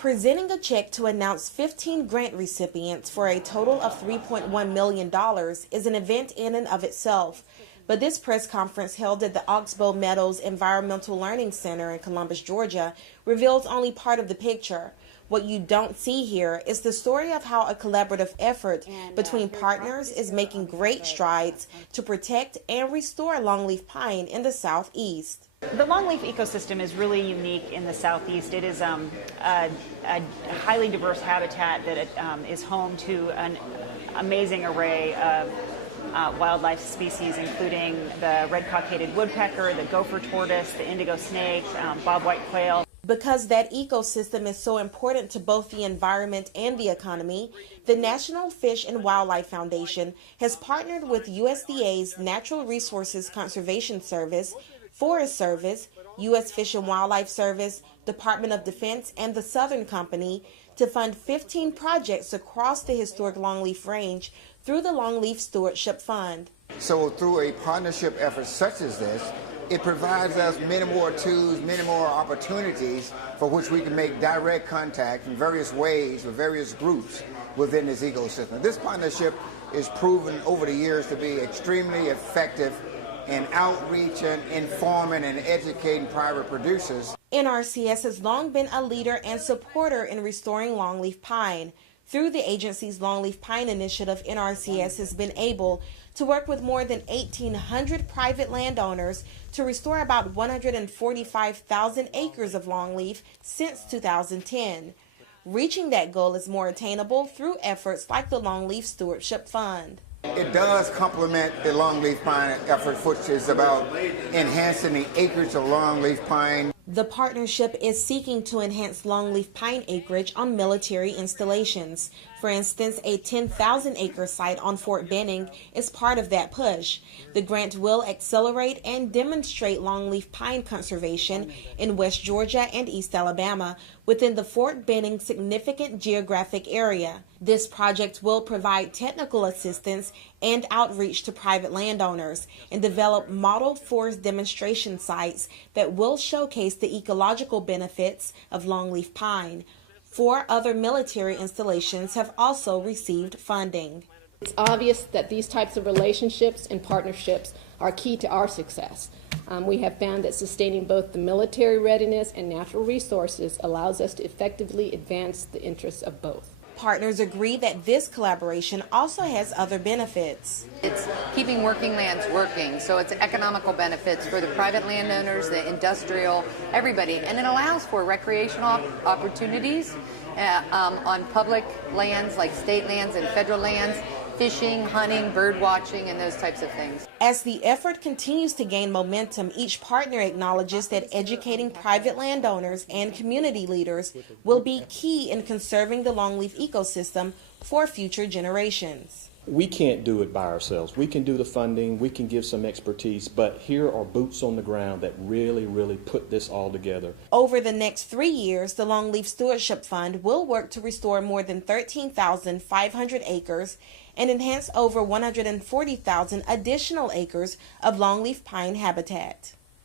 Presenting a check to announce 15 grant recipients for a total of $3.1 million is an event in and of itself. But this press conference held at the Oxbow Meadows Environmental Learning Center in Columbus, Georgia, reveals only part of the picture. What you don't see here is the story of how a collaborative effort between partners is making great strides to protect and restore longleaf pine in the southeast. The longleaf ecosystem is really unique in the southeast. It is a highly diverse habitat that is home to an amazing array of wildlife species, including the red-cockaded woodpecker, the gopher tortoise, the indigo snake, bobwhite quail. Because that ecosystem is so important to both the environment and the economy, the National Fish and Wildlife Foundation has partnered with USDA's Natural Resources Conservation Service, Forest Service, U.S. Fish and Wildlife Service, Department of Defense, and the Southern Company to fund 15 projects across the historic Longleaf Range through the Longleaf Stewardship Fund. So through a partnership effort such as this, it provides us many more tools, many more opportunities for which we can make direct contact in various ways with various groups within this ecosystem. This partnership is proven over the years to be extremely effective in outreach and informing and educating private producers. NRCS has long been a leader and supporter in restoring longleaf pine. Through the agency's Longleaf Pine Initiative, NRCS has been able to work with more than 1,800 private landowners to restore about 145,000 acres of longleaf since 2010. Reaching that goal is more attainable through efforts like the Longleaf Stewardship Fund. It does complement the longleaf pine effort, which is about enhancing the acreage of longleaf pine. The partnership is seeking to enhance longleaf pine acreage on military installations. For instance, a 10,000-acre site on Fort Benning is part of that push. The grant will accelerate and demonstrate longleaf pine conservation in West Georgia and East Alabama within the Fort Benning significant geographic area. This project will provide technical assistance and outreach to private landowners and develop model forest demonstration sites that will showcase the ecological benefits of longleaf pine. 4 other military installations have also received funding. It's obvious that these types of relationships and partnerships are key to our success. We have found that sustaining both the military readiness and natural resources allows us to effectively advance the interests of both. Partners agree that this collaboration also has other benefits. It's keeping working lands working, so it's economical benefits for the private landowners, the industrial, everybody, and it allows for recreational opportunities on public lands like state lands and federal lands, fishing, hunting, bird watching, and those types of things. As the effort continues to gain momentum, each partner acknowledges that educating private landowners and community leaders will be key in conserving the longleaf ecosystem for future generations. We can't do it by ourselves. We can do the funding, we can give some expertise, but here are boots on the ground that really put this all together. Over the next 3 years, the Longleaf Stewardship Fund will work to restore more than 13,500 acres and enhance over 140,000 additional acres of longleaf pine habitat.